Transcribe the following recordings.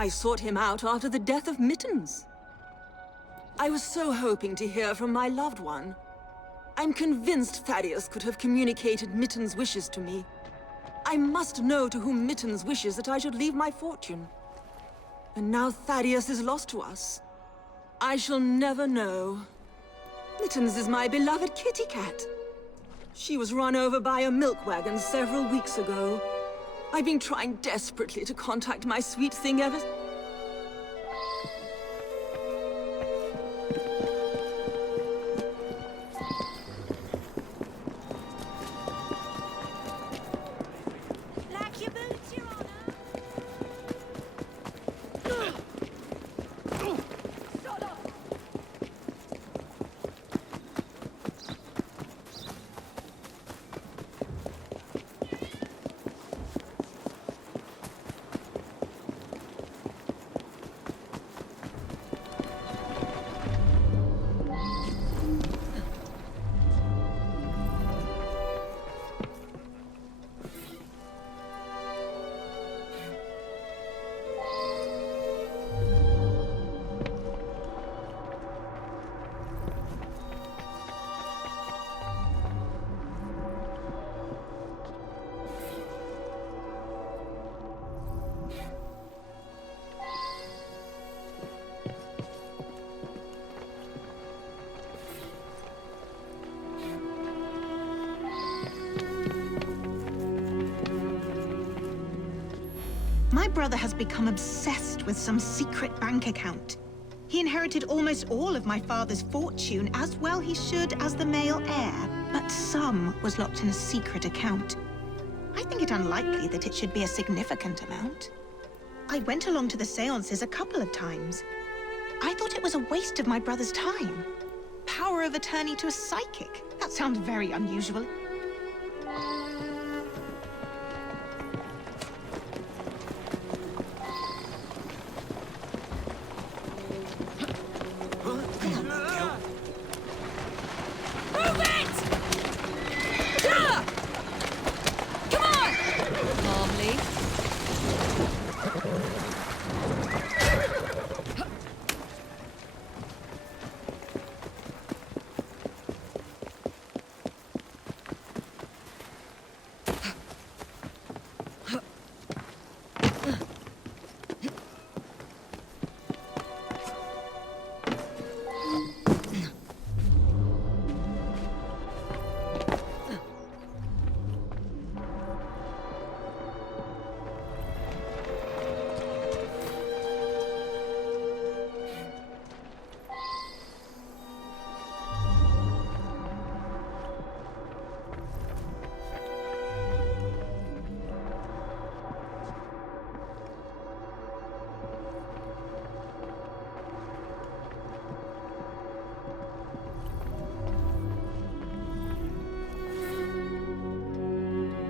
I sought him out after the death of Mittens. I was so hoping to hear from my loved one. I'm convinced Thaddeus could have communicated Mittens' wishes to me. I must know to whom Mittens wishes that I should leave my fortune. And now Thaddeus is lost to us. I shall never know. Mittens is my beloved kitty cat. She was run over by a milk wagon several weeks ago. I've been trying desperately to contact my sweet thing ever... Black your boots, Your Honor. My brother has become obsessed with some secret bank account. He inherited almost all of my father's fortune, as well he should as the male heir, but some was locked in a secret account. I think it unlikely that it should be a significant amount. I went along to the seances a couple of times. I thought it was a waste of my brother's time. Power of attorney to a psychic? That sounds very unusual.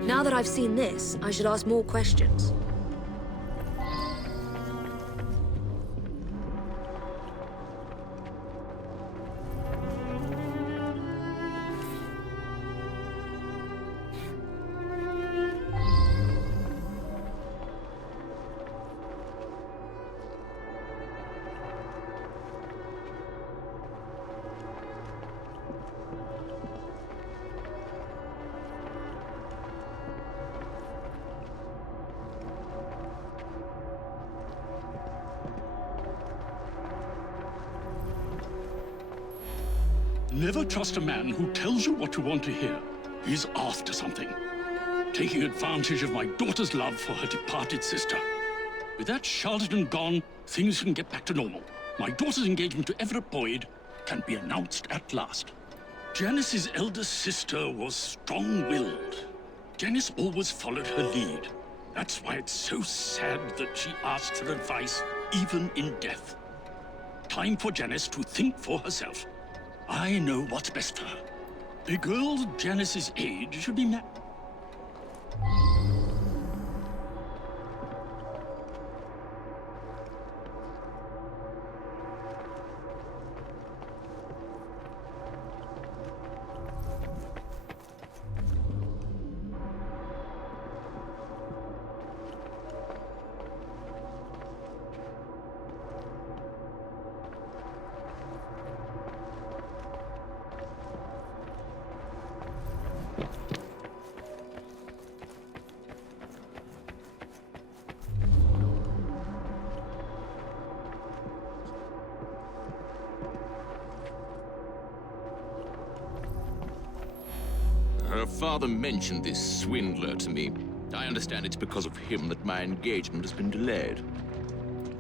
Now that I've seen this, I should ask more questions. Never trust a man who tells you what you want to hear. He's after something. Taking advantage of my daughter's love for her departed sister. With that charlatan gone, things can get back to normal. My daughter's engagement to Everett Boyd can be announced at last. Janice's elder sister was strong-willed. Janice always followed her lead. That's why it's so sad that she asks for advice, even in death. Time for Janice to think for herself. I know what's best for her. A girl Janice's age should be met. father mentioned this swindler to me. I understand it's because of him that my engagement has been delayed.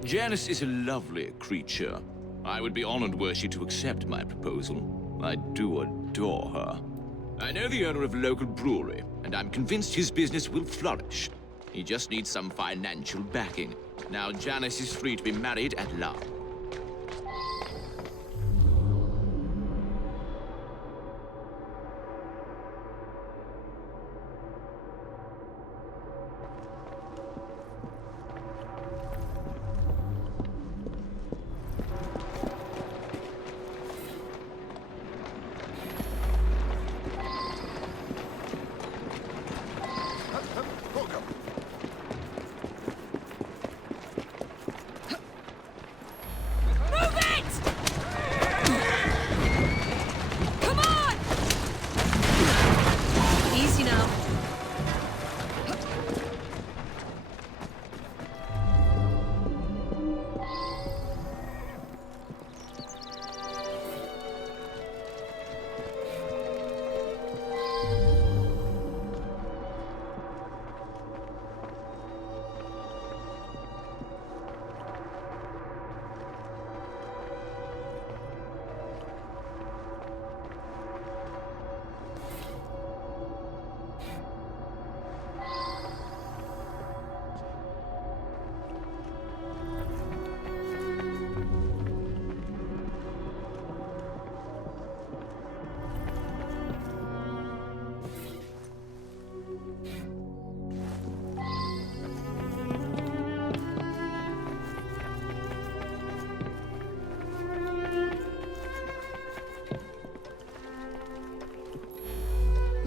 Janice is a lovely creature. I would be honored were she to accept my proposal. I do adore her. I know the owner of a local brewery, and I'm convinced his business will flourish. He just needs some financial backing. Now Janice is free to be married at love.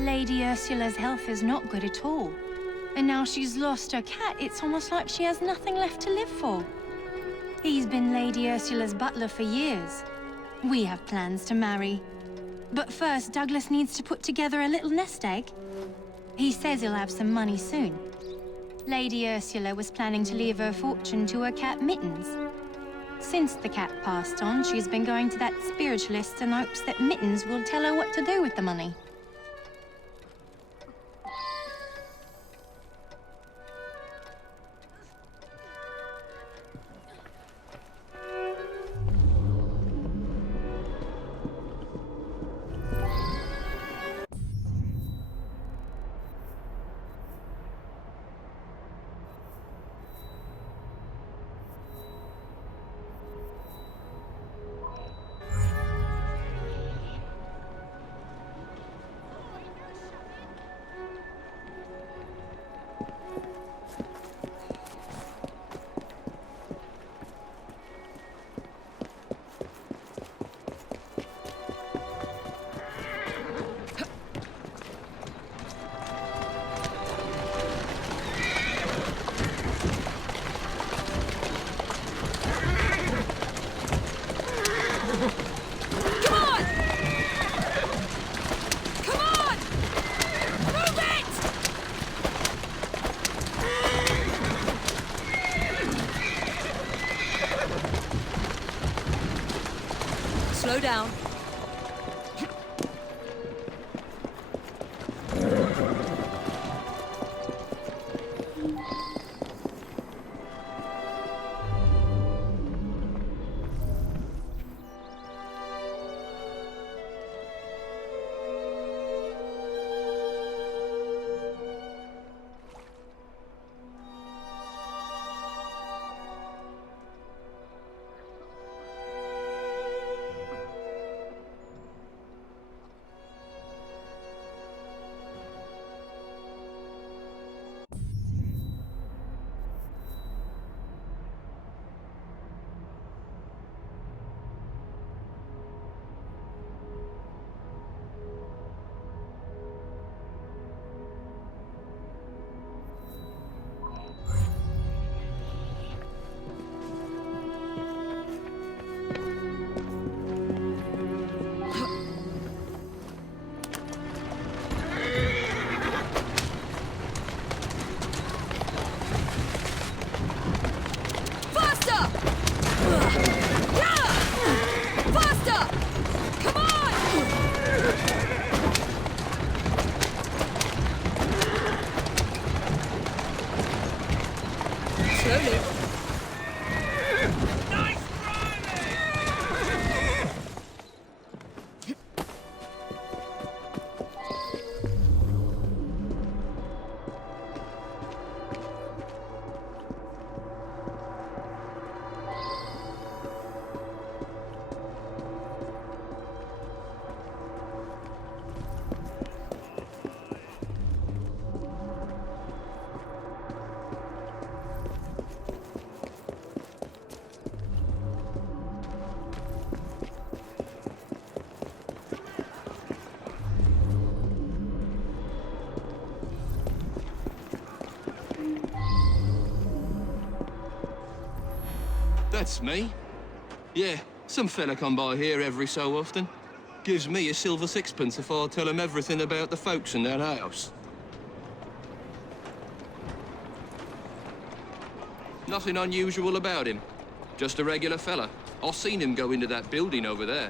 Lady Ursula's health is not good at all. And now she's lost her cat, it's almost like she has nothing left to live for. He's been Lady Ursula's butler for years. We have plans to marry. But first, Douglas needs to put together a little nest egg. He says he'll have some money soon. Lady Ursula was planning to leave her fortune to her cat Mittens. Since the cat passed on, she's been going to that spiritualist in hopes that Mittens will tell her what to do with the money. Slow down. slowly. That's me. Yeah, some fella come by here every so often. Gives me a silver sixpence if I tell him everything about the folks in that house. Nothing unusual about him. Just a regular fella. I've seen him go into that building over there.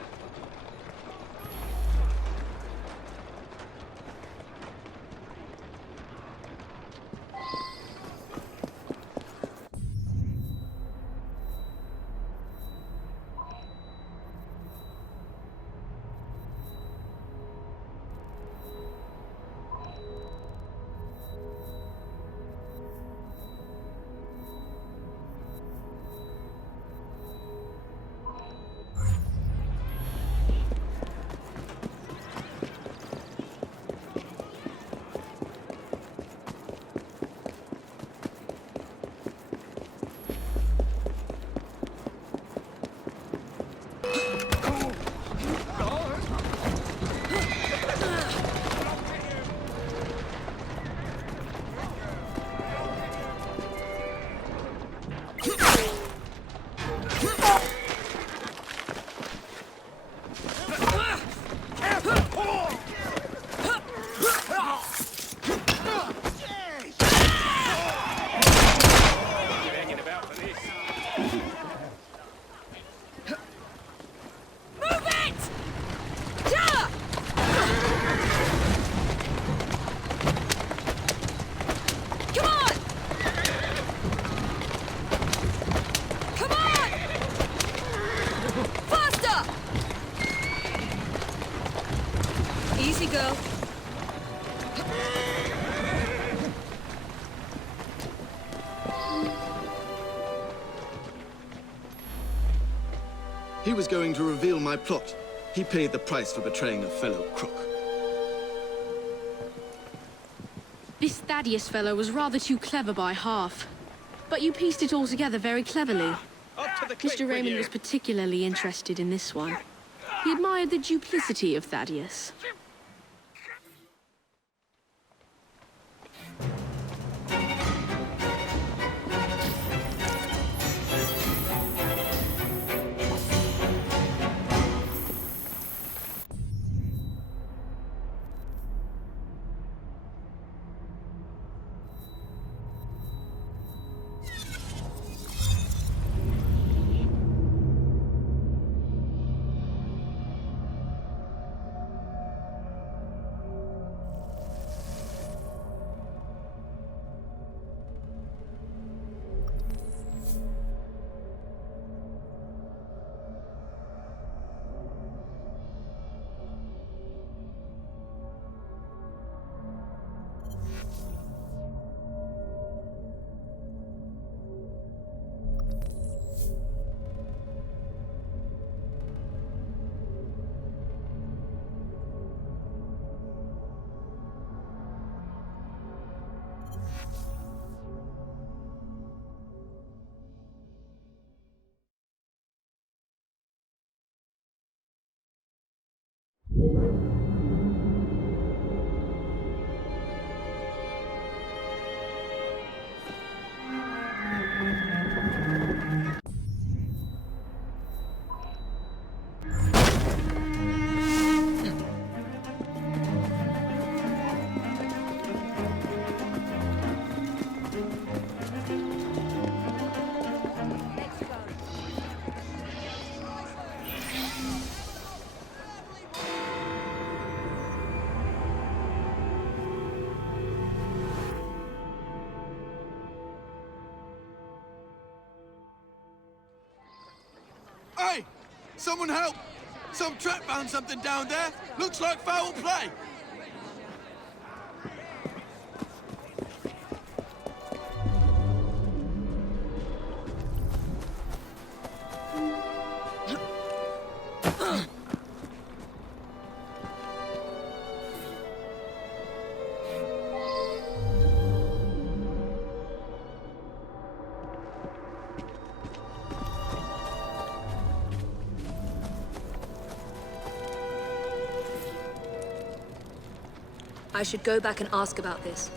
He was going to reveal my plot. He paid the price for betraying a fellow crook. This Thaddeus fellow was rather too clever by half. But you pieced it all together very cleverly. Mr. Raymond was particularly interested in this one. He admired the duplicity of Thaddeus. Hey! Someone help! Some trap found something down there. Looks like foul play. I should go back and ask about this.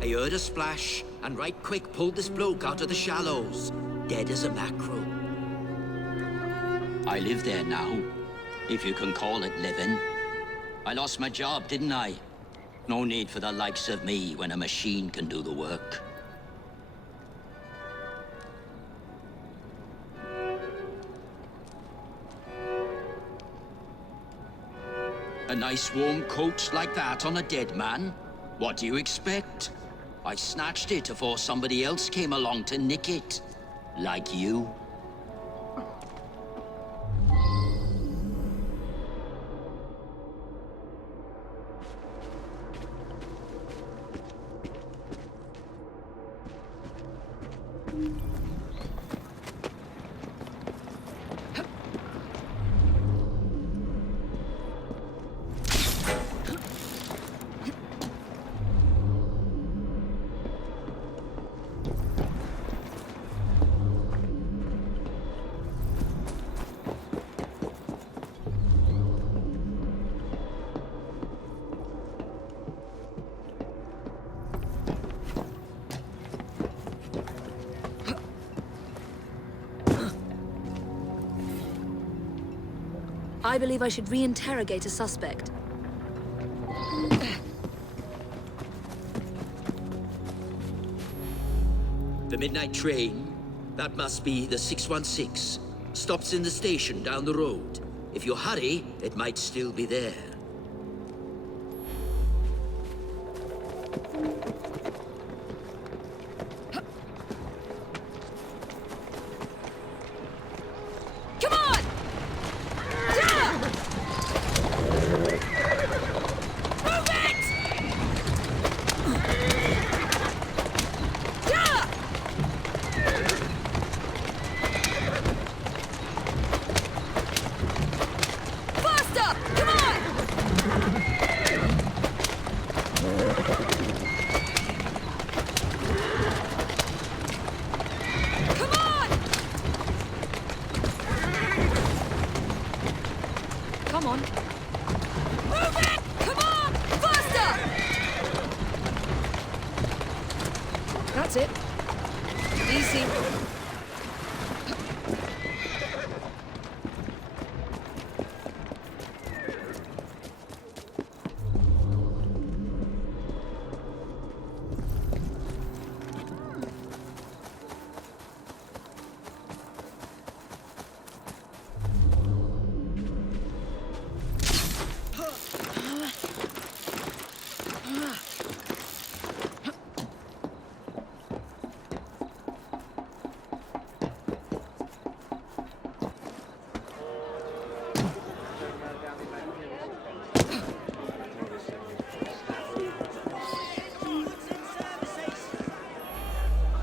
I heard a splash, and right quick pulled this bloke out of the shallows, dead as a mackerel. I live there now, if you can call it living. I lost my job, didn't I? No need for the likes of me when a machine can do the work. A nice warm coat like that on a dead man? What do you expect? I snatched it before somebody else came along to nick it. Like you. I believe I should re-interrogate a suspect. The midnight train? That must be the 616. Stops in the station down the road. If you hurry, it might still be there. That's it. Easy.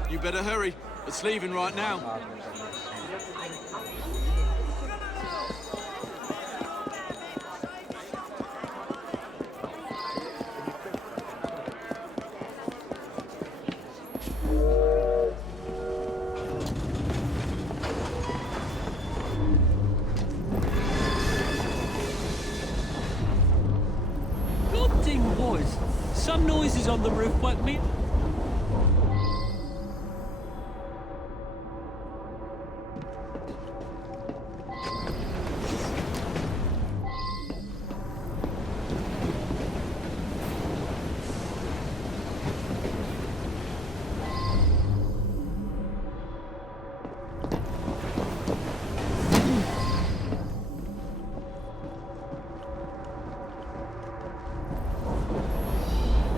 You better hurry. It's leaving right now. voices on the roof woke me.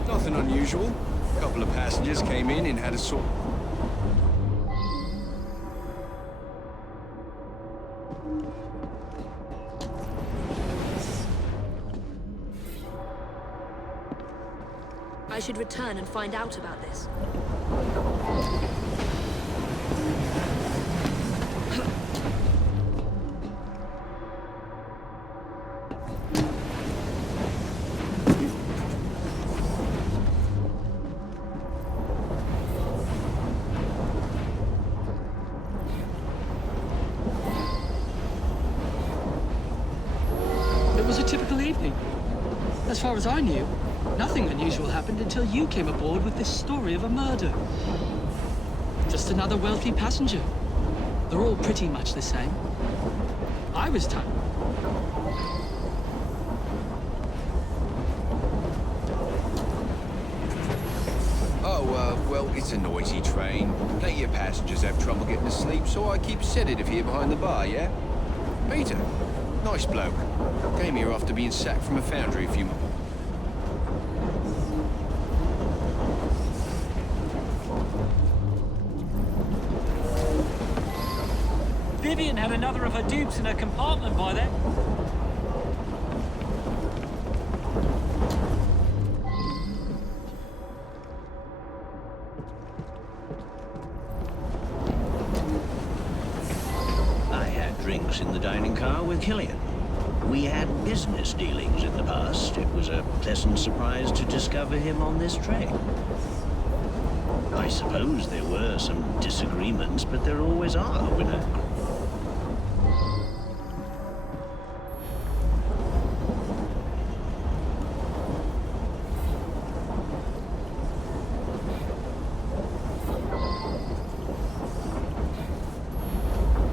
Nothing unusual. A couple of passengers came in and had a sort... I should return and find out about this. It was a typical evening. As far as I knew, nothing unusual happened until you came aboard with this story of a murder. Just another wealthy passenger. They're all pretty much the same. I was done. Well, it's a noisy train. Plenty of passengers have trouble getting to sleep, so I keep sedative here behind the bar, yeah? Peter, nice bloke. Came here after being sacked from a foundry a few months. Vivian had another of her dupes in her compartment by then. I had drinks in the dining car with Killian. We had business dealings in the past. It was a pleasant surprise to discover him on this train. I suppose there were some disagreements, but there always are when a...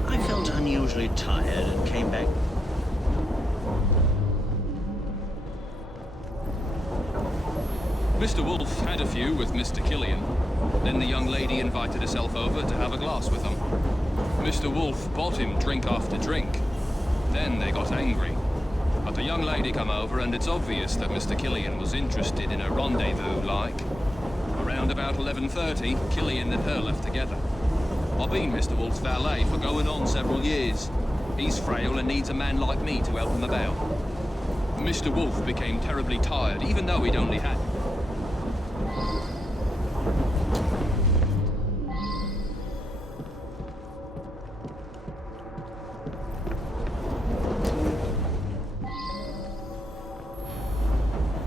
I felt unusually tired and came back. Mr. Wolfe had a few with Mr. Killian. Then the young lady invited herself over to have a glass with him. Mr. Wolfe bought him drink after drink. Then they got angry. But the young lady come over, and it's obvious that Mr. Killian was interested in a rendezvous, like. Around about 11:30, Killian and her left together. I've been Mr. Wolfe's valet for going on several years. He's frail and needs a man like me to help him about. Mr. Wolfe became terribly tired, even though he'd only had...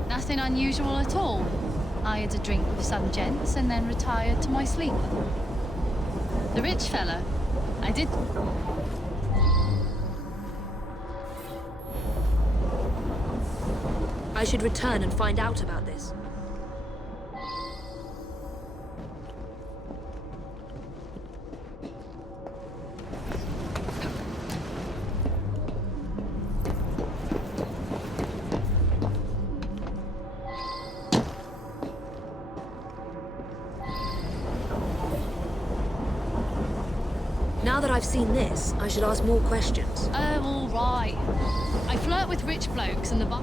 Nothing unusual at all. I had a drink with some gents and then retired to my sleep. The rich fella, I did... I should return and find out about this. Now that I've seen this, I should ask more questions. Oh, all right. I flirt with rich blokes and the bar...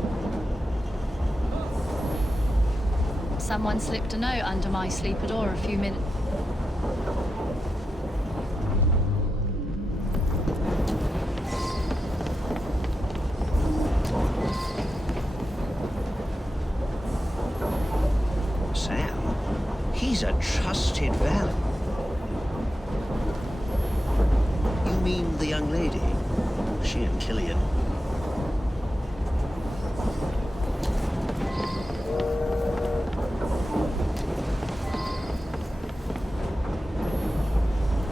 Someone slipped a note under my sleeper door a few minutes... Sam, he's a trusted valet. You mean the young lady? She and Killian.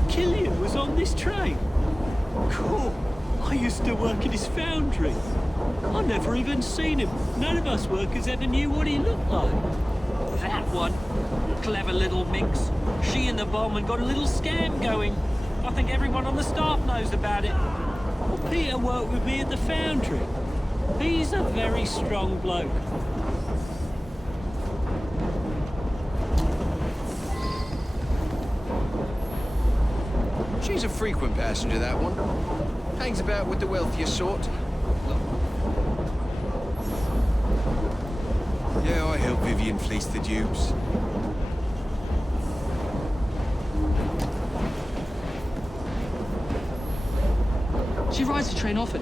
Killian was on this train? Cool. I used to work in his foundry. I never even seen him. None of us workers ever knew what he looked like. That one. Clever little minx. She and the barman got a little scam going. I think everyone on the staff knows about it. Well, Peter worked with me at the foundry. He's a very strong bloke. She's a frequent passenger, that one. Hangs about with the wealthier sort. Yeah, I helped Vivian fleece the dupes. She rides the train often.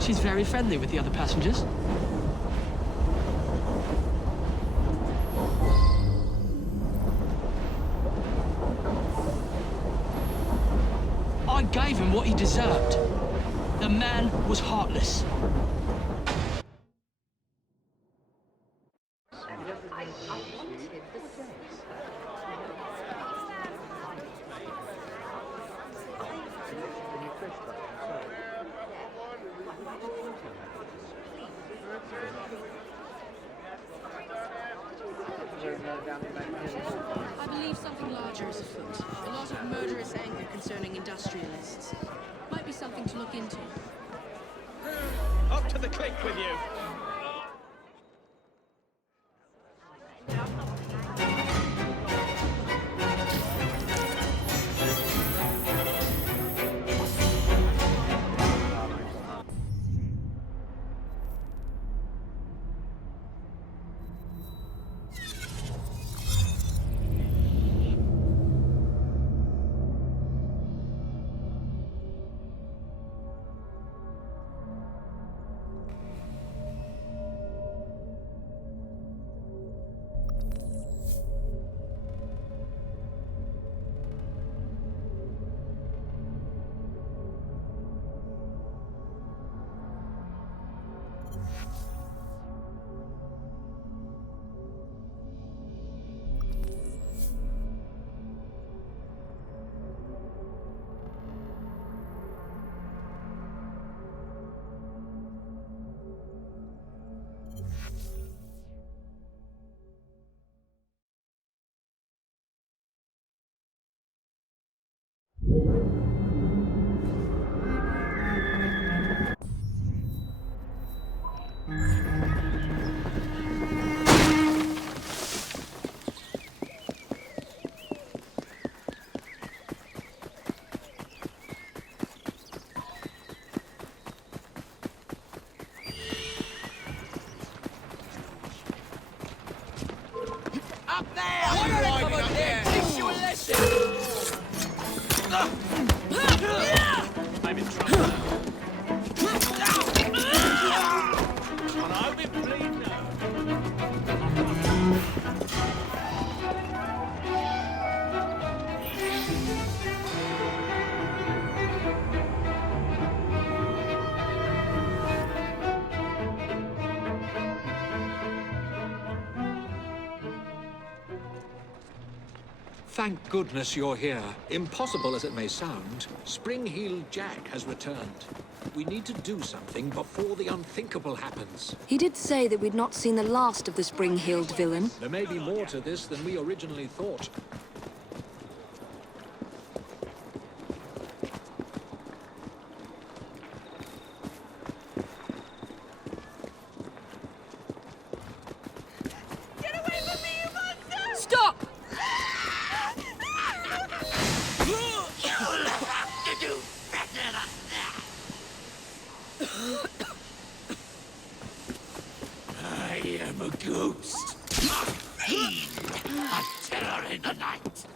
She's very friendly with the other passengers. I gave him what he deserved. The man was heartless. I believe something larger is afoot. A lot of murderous anger concerning industrialists. Might be something to look into. Up to the click with you! I'm in trouble. I'll be pleased now. Thank goodness you're here. Impossible as it may sound, Spring-Heeled Jack has returned. We need to do something before the unthinkable happens. He did say that we'd not seen the last of the spring-heeled villain. There may be more to this than we originally thought. Get away from me, you monster! Stop! You'll have to do better than that. I am a ghost. A fiend. A terror in the night.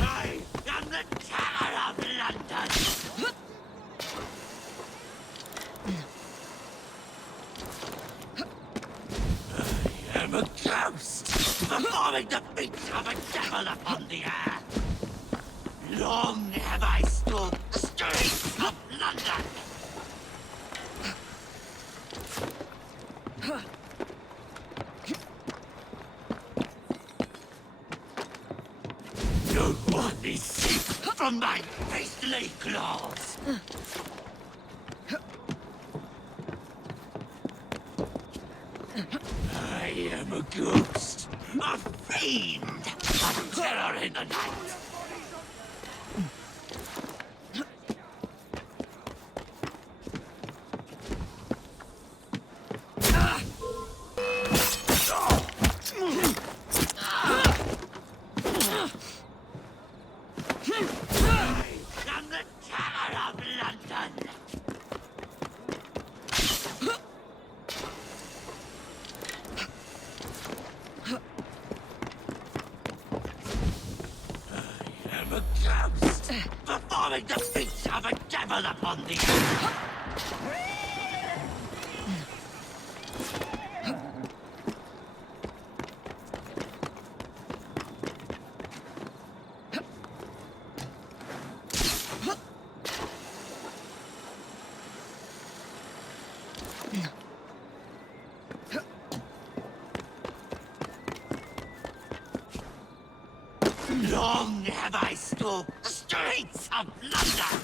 I am the terror of London. I am a ghost, performing the feats of a devil upon the earth. Long have I stalked the streets of London. No one is safe from my beastly claws. I am a ghost, A fiend! A terror in the night! Performing the feats of a devil upon the earth! Long have I stalked the streets of London!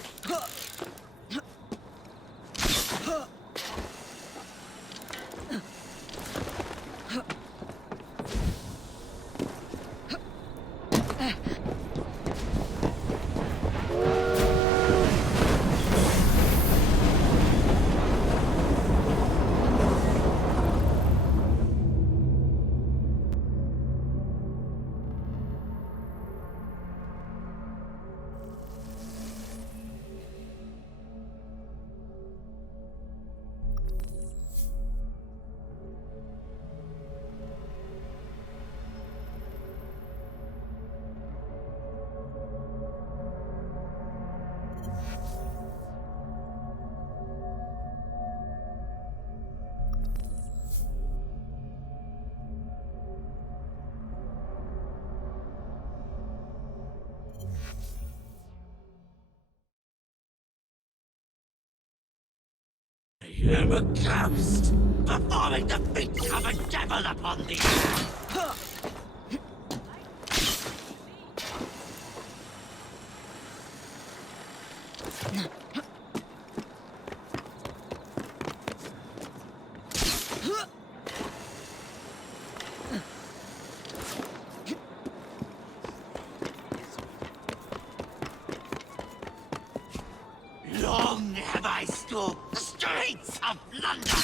I am a ghost, performing the feats of a devil upon the earth! Long have I stalked the streets of London!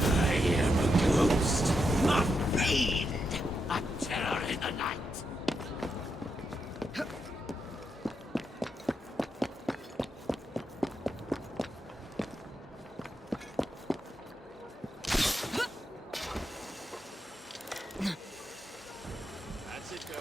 I am a ghost, a fiend, a terror in the night. That's it, girl.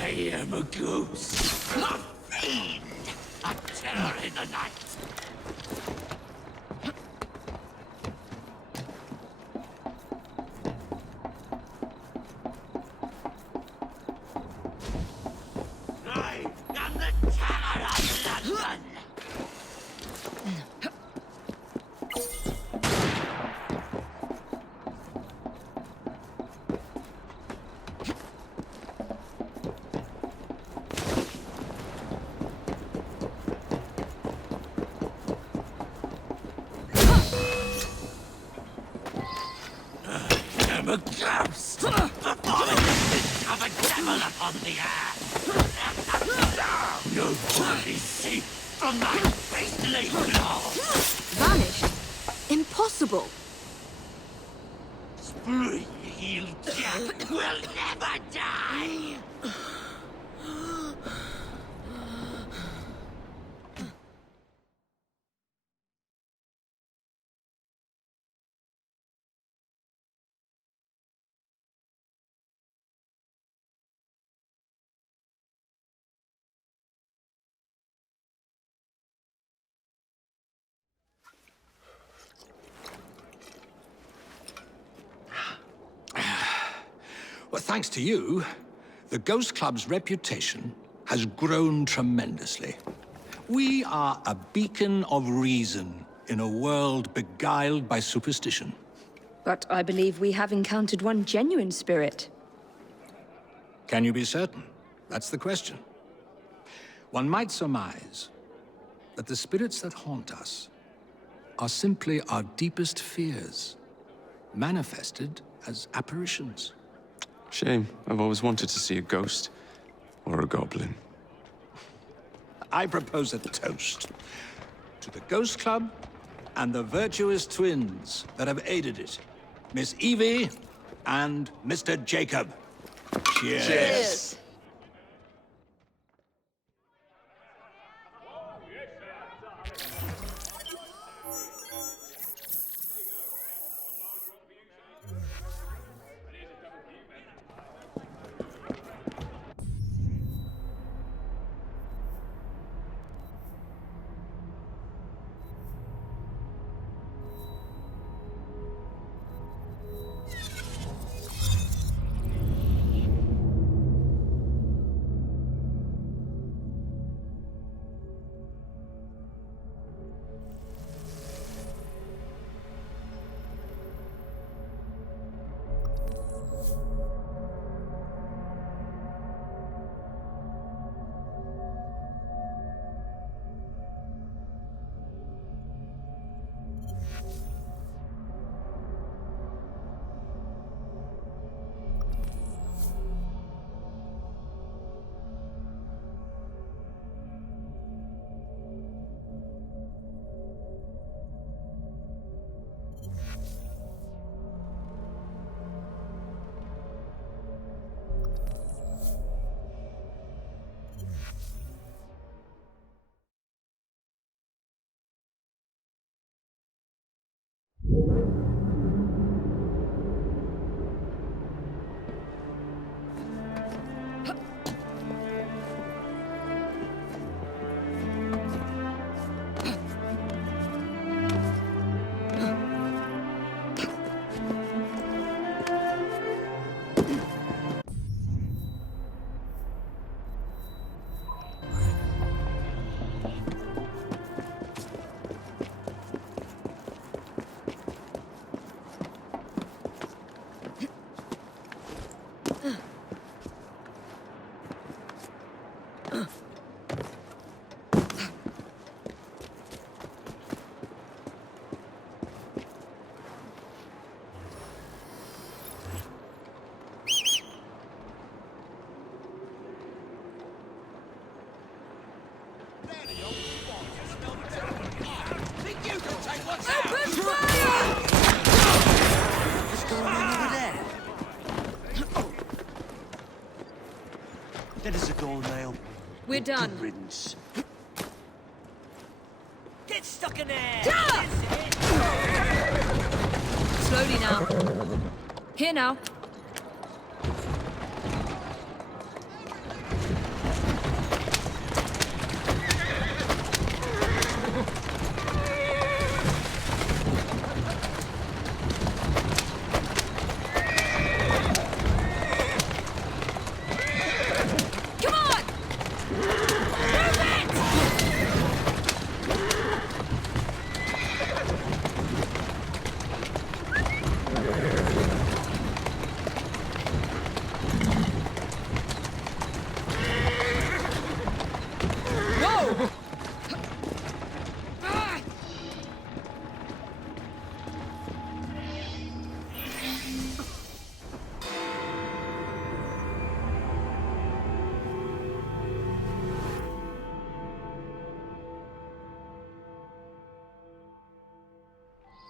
I am a ghost, a fiend, a terror in the night. I am the terror of London. I am a ghost, performing the feats of a devil upon the earth. Nobody safe from my beastly claws. Vanished? Impossible! Spring-heeled Jack will never die! Well, thanks to you, the Ghost Club's reputation has grown tremendously. We are a beacon of reason in a world beguiled by superstition. But I believe we have encountered one genuine spirit. Can you be certain? That's the question. One might surmise that the spirits that haunt us are simply our deepest fears, manifested as apparitions. Shame. I've always wanted to see a ghost. Or a goblin. I propose a toast to the Ghost Club and the virtuous twins that have aided it, Miss Evie and Mr. Jacob. Cheers. Cheers. That is a doornail. We're done. Good riddance. Get stuck in there! Slowly now. Here now.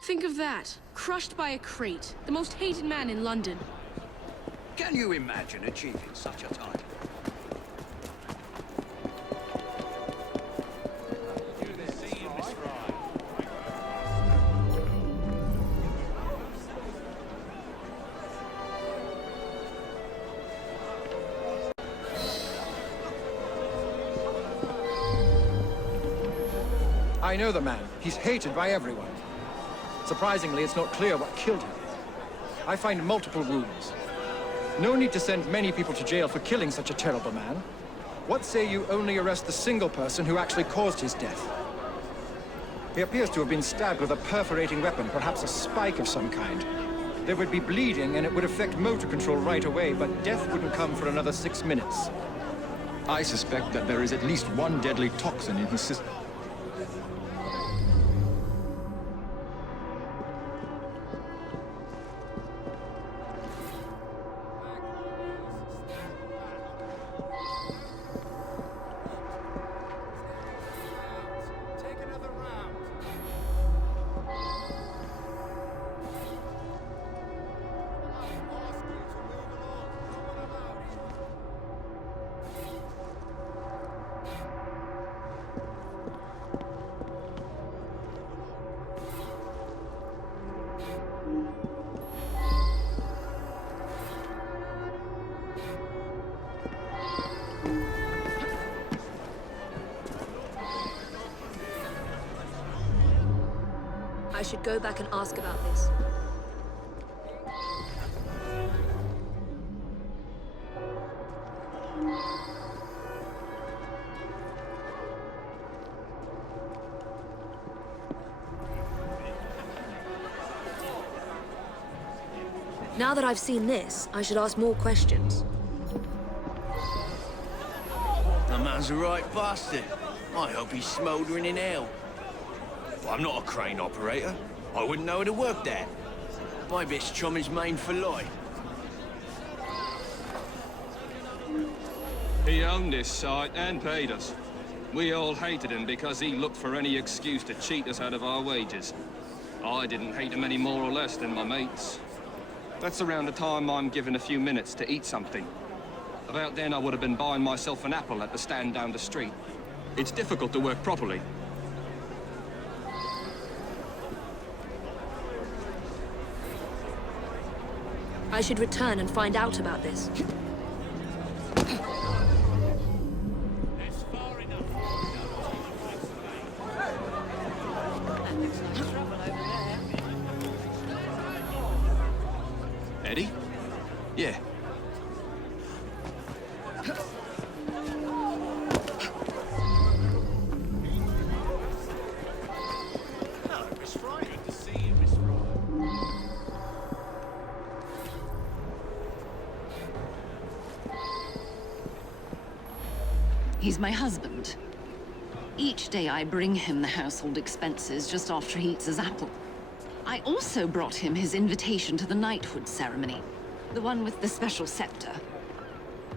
Think of that. Crushed by a crate. The most hated man in London. Can you imagine achieving such a title? I know the man. He's hated by everyone. Surprisingly, it's not clear what killed him. I find multiple wounds. No need to send many people to jail for killing such a terrible man. What say you only arrest the single person who actually caused his death? He appears to have been stabbed with a perforating weapon, perhaps a spike of some kind. There would be bleeding, and it would affect motor control right away, but death wouldn't come for another 6 minutes. I suspect that there is at least one deadly toxin in his system. I should go back and ask about this. Now that I've seen this, I should ask more questions. The man's a right bastard. I hope he's smouldering in hell. But I'm not a crane operator. I wouldn't know how to work that. My best chum is made for life. He owned this site and paid us. We all hated him because he looked for any excuse to cheat us out of our wages. I didn't hate him any more or less than my mates. That's around the time I'm given a few minutes to eat something. About then I would have been buying myself an apple at the stand down the street. It's difficult to work properly. I should return and find out about this. Eddie? Yeah. Hello, Miss Frye. Good to see you, Miss Frye. He's my husband. Each day I bring him the household expenses just after he eats his apple. I also brought him his invitation to the knighthood ceremony, the one with the special scepter.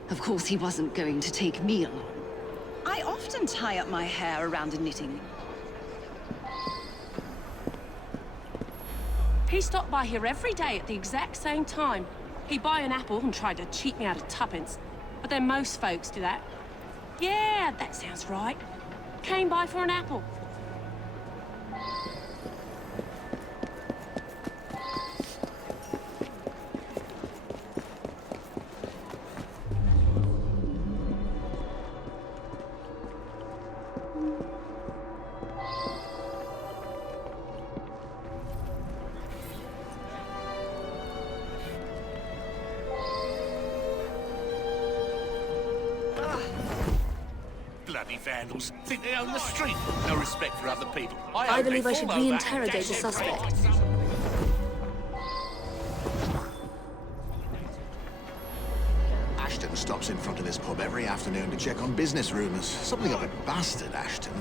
Of course, he wasn't going to take me along. I often tie up my hair around a knitting. He stopped by here every day at the exact same time. He'd buy an apple and try to cheat me out of tuppence. But then most folks do that. Yeah, that sounds right. Came by for an apple. Bloody vandals. Think they own the street. No respect for other people. I believe I should re-interrogate the suspect. Ashton stops in front of this pub every afternoon to check on business rumours. Something of a bastard, Ashton.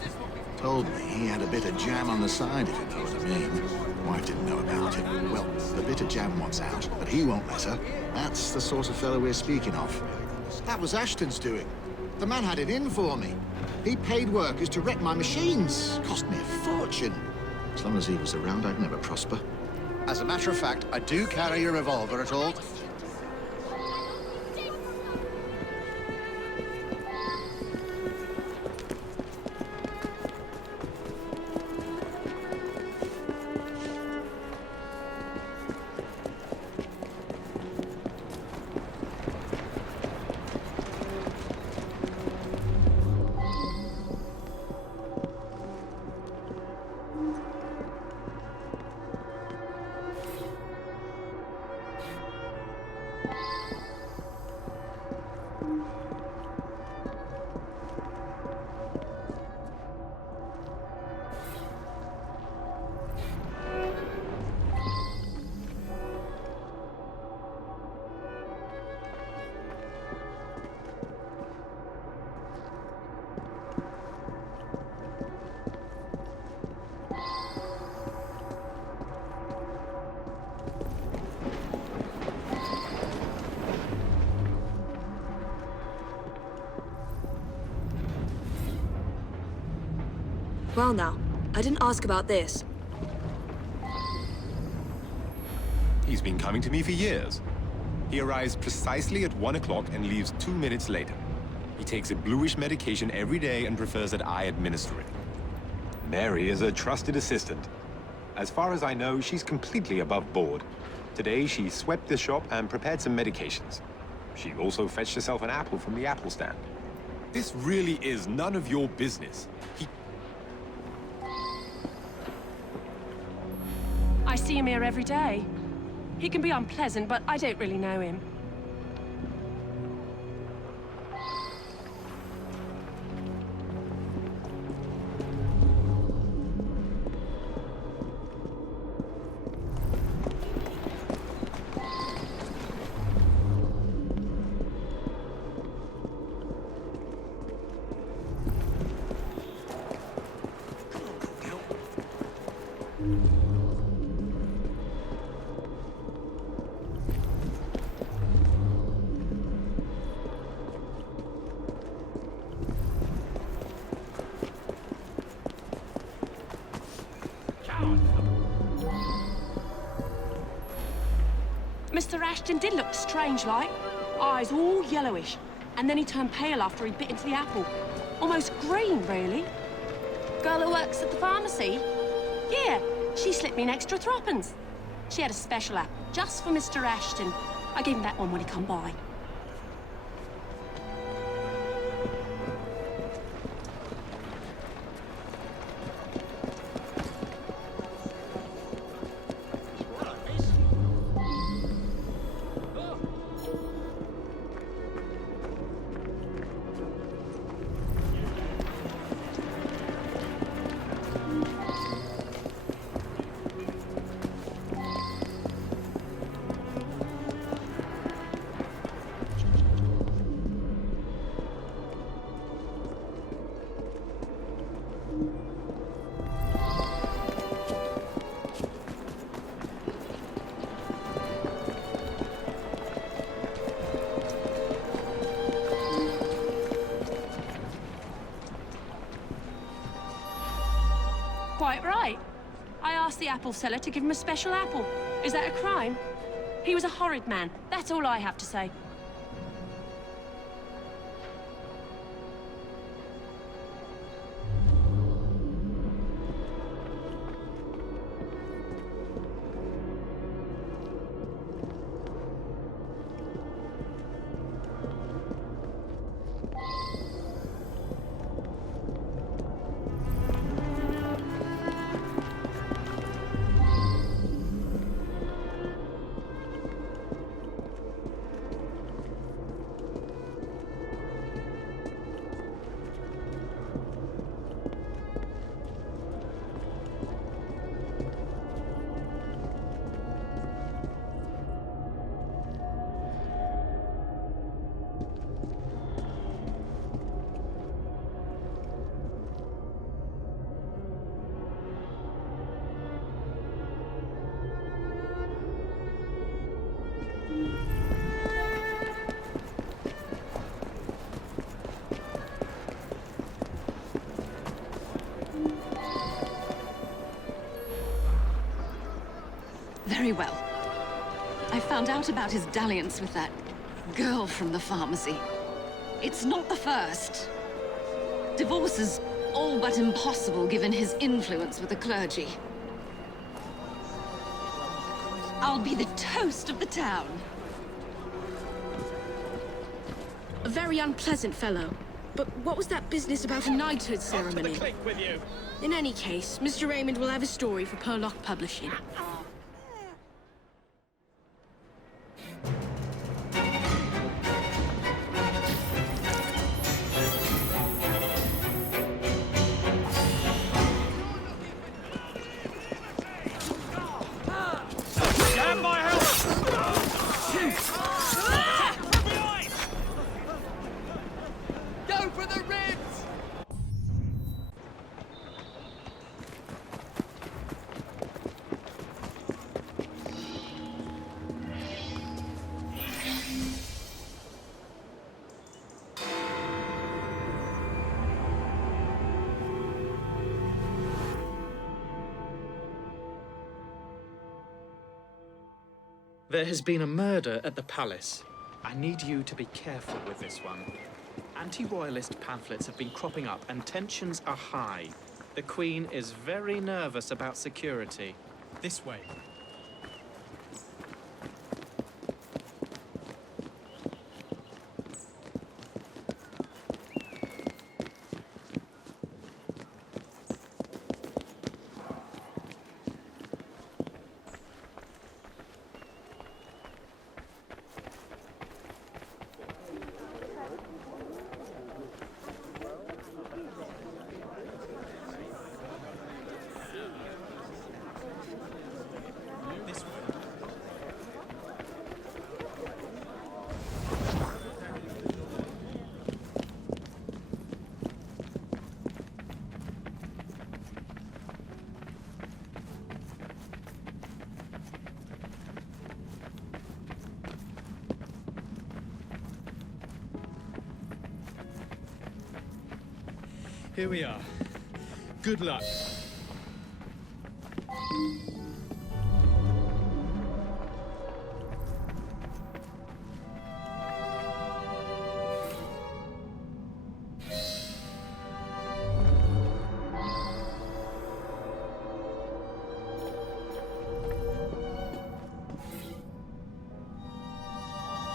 Told me he had a bit of jam on the side, if you know what I mean. Wife didn't know about it. Well, the bit of jam wants out, but he won't let her. That's the sort of fellow we're speaking of. That was Ashton's doing. The man had it in for me. He paid workers to wreck my machines. Cost me a fortune. As long as he was around, I'd never prosper. As a matter of fact, I do carry a revolver at all. Well now, I didn't ask about this. He's been coming to me for years. He arrives precisely at 1 o'clock and leaves 2 minutes later. He takes a bluish medication every day and prefers that I administer it. Mary is a trusted assistant. As far as I know, she's completely above board. Today, she swept the shop and prepared some medications. She also fetched herself an apple from the apple stand. This really is none of your business. I see him here every day. He can be unpleasant, but I don't really know him. Mr. Ashton did look strange-like. Eyes all yellowish. And then he turned pale after he bit into the apple. Almost green, really. Girl who works at the pharmacy? Yeah, she slipped me an extra threepence. She had a special apple, just for Mr. Ashton. I gave him that one when he come by. Quite right. I asked the apple seller to give him a special apple. Is that a crime? He was a horrid man. That's all I have to say. Very well. I found out about his dalliance with that girl from the pharmacy. It's not the first. Divorce is all but impossible given his influence with the clergy. I'll be the toast of the town. A very unpleasant fellow. But what was that business about a knighthood ceremony? In any case, Mr. Raymond will have a story for Purlock Publishing. There has been a murder at the palace. I need you to be careful with this one. Anti-royalist pamphlets have been cropping up and tensions are high. The Queen is very nervous about security. This way. Here we are. Good luck.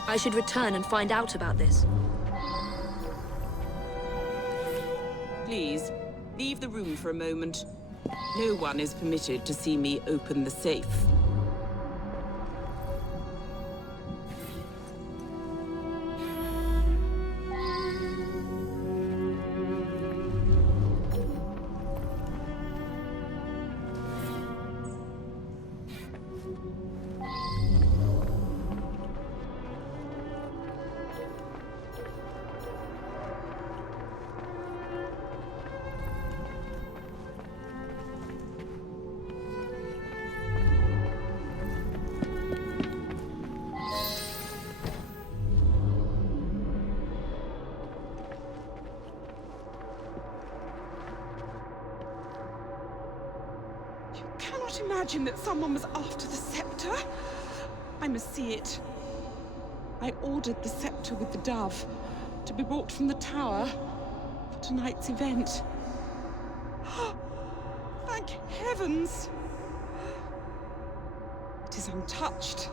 I should return and find out about this. Please, leave the room for a moment. No one is permitted to see me open the safe. Cannot imagine that someone was after the scepter. I must see it. I ordered the scepter with the dove to be brought from the tower for tonight's event. Thank heavens! It is untouched.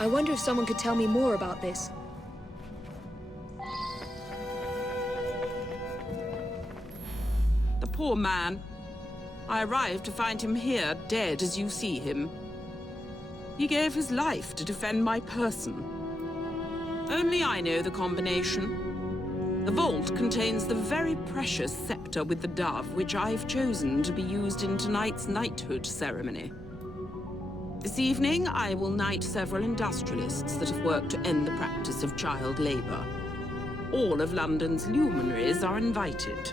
I wonder if someone could tell me more about this. The poor man. I arrived to find him here, dead as you see him. He gave his life to defend my person. Only I know the combination. The vault contains the very precious scepter with the dove, which I've chosen to be used in tonight's knighthood ceremony. This evening, I will knight several industrialists that have worked to end the practice of child labor. All of London's luminaries are invited.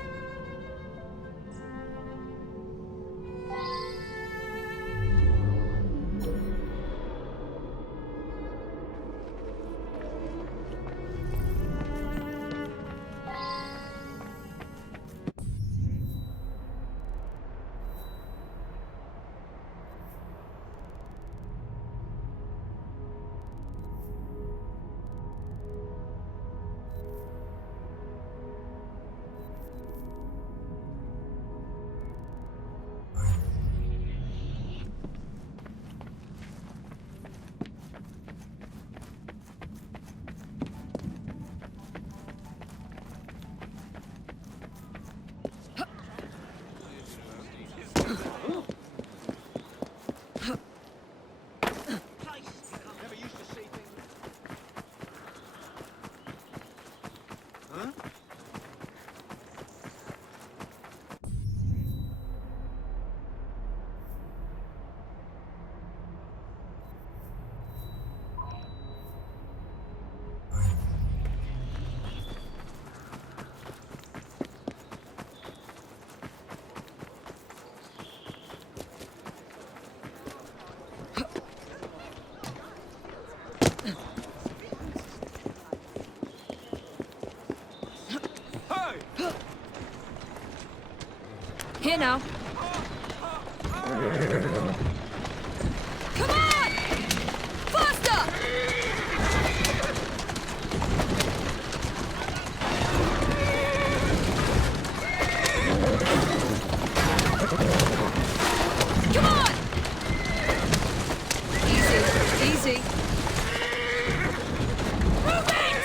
Here now. Come on! Faster! Come on! Easy, easy. Move it!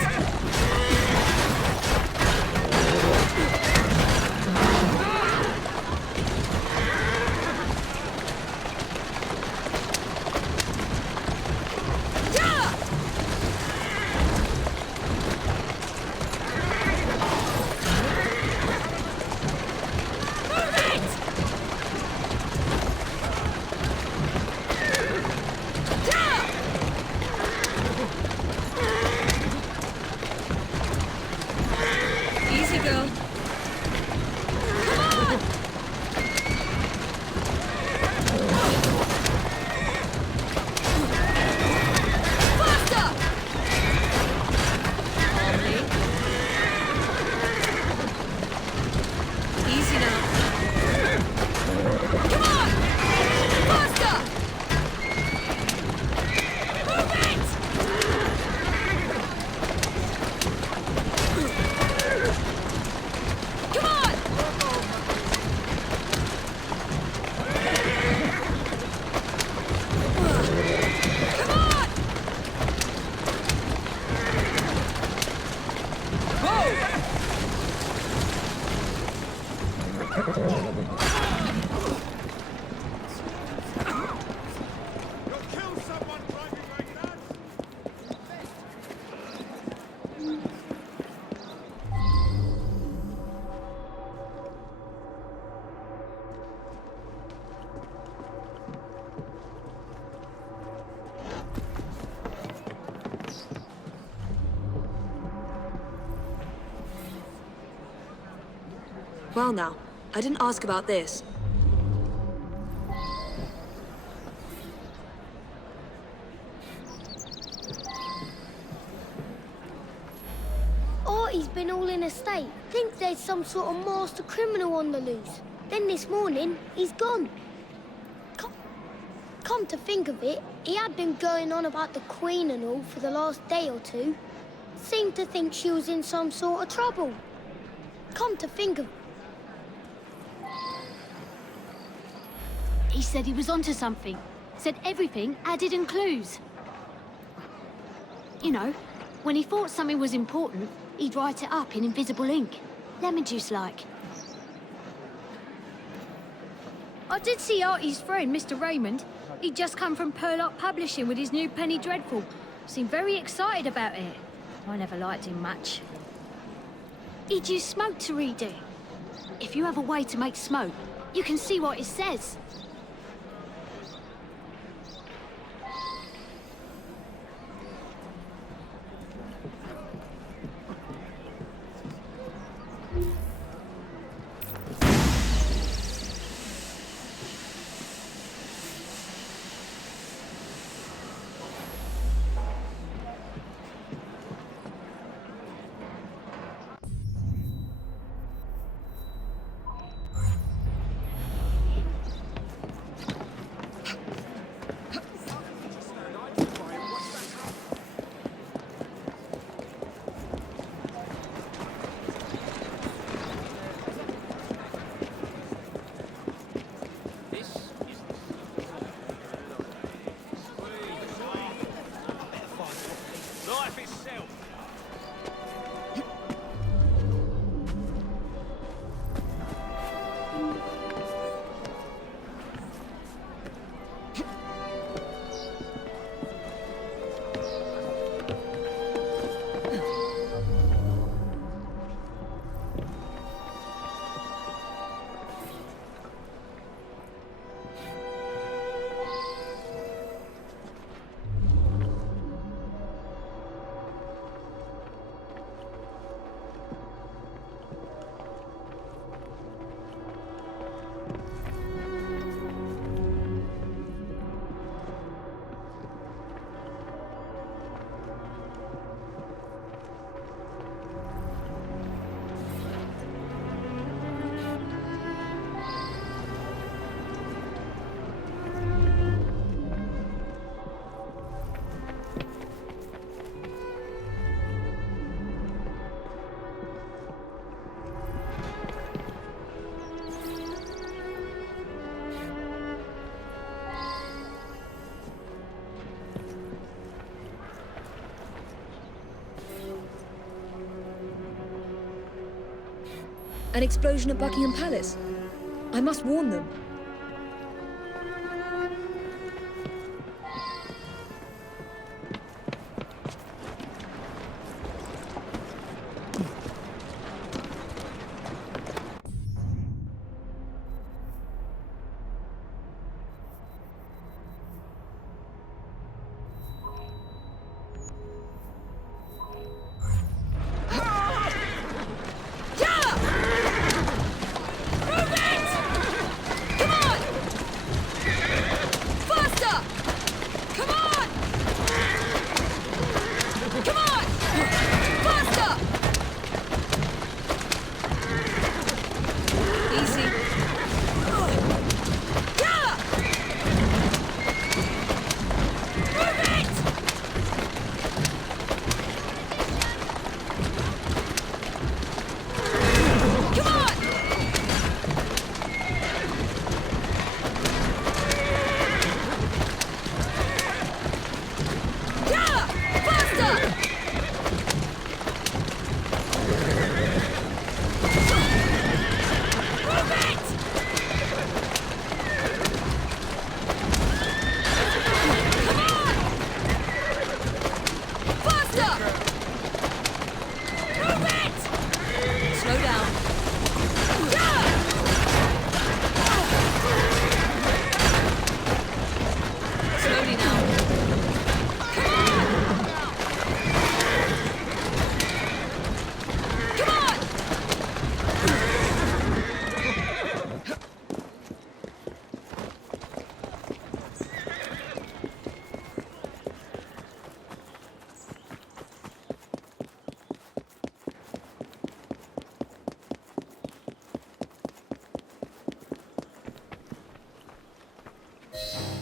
Easy, girl. Come on! Faster! Easy now. Come on! Faster! Move it! Come on! Come on! Whoa! Well now, I didn't ask about this. Artie's been all in a state. Thinks there's some sort of master criminal on the loose. Then this morning, he's gone. Come to think of it, he had been going on about the Queen and all for the last day or two. Seemed to think she was in some sort of trouble. Come to think of it. He said he was onto something. Said everything added in clues. You know, when he thought something was important, he'd write it up in invisible ink. Lemon juice like. I did see Artie's friend, Mr. Raymond. He'd just come from Purlock Publishing with his new Penny Dreadful. Seemed very excited about it. I never liked him much. He'd use smoke to read it. If you have a way to make smoke, you can see what it says. An explosion at Buckingham Palace. I must warn them.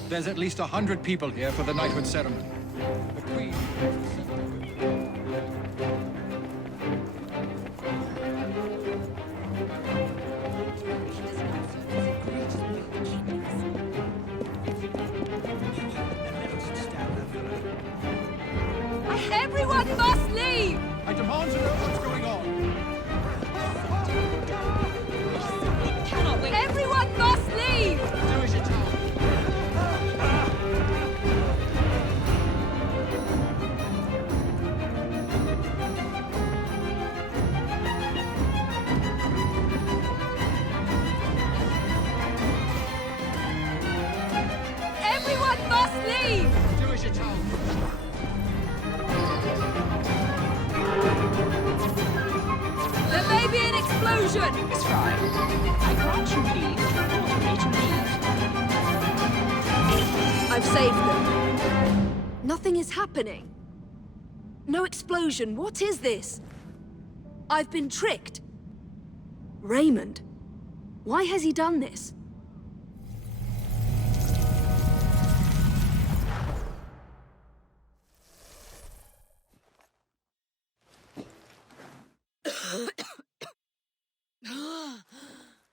There's at least 100 people here for the knighthood ceremony. The Queen... Everyone must leave! I demand to know what's going on. Cannot wait. Everyone must leave! Everyone must leave! Do as you're told. There may be an explosion! Miss Frye, I grant you leave to order me to leave. I've saved them. Nothing is happening. No explosion. What is this? I've been tricked. Raymond. Why has he done this?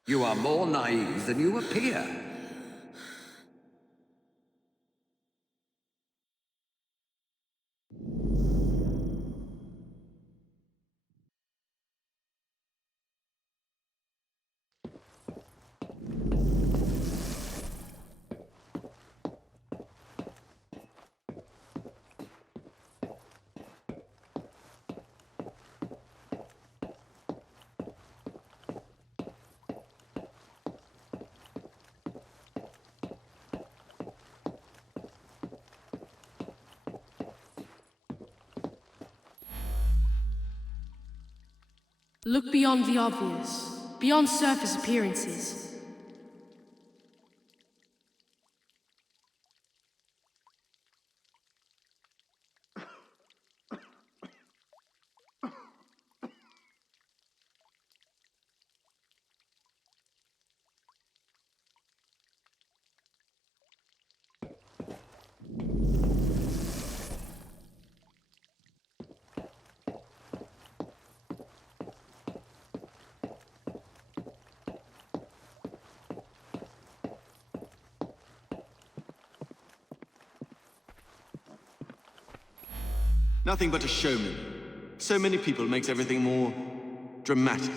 You are more naive than you appear. Look beyond the obvious, beyond surface appearances. Nothing but a showman. So many people makes everything more dramatic.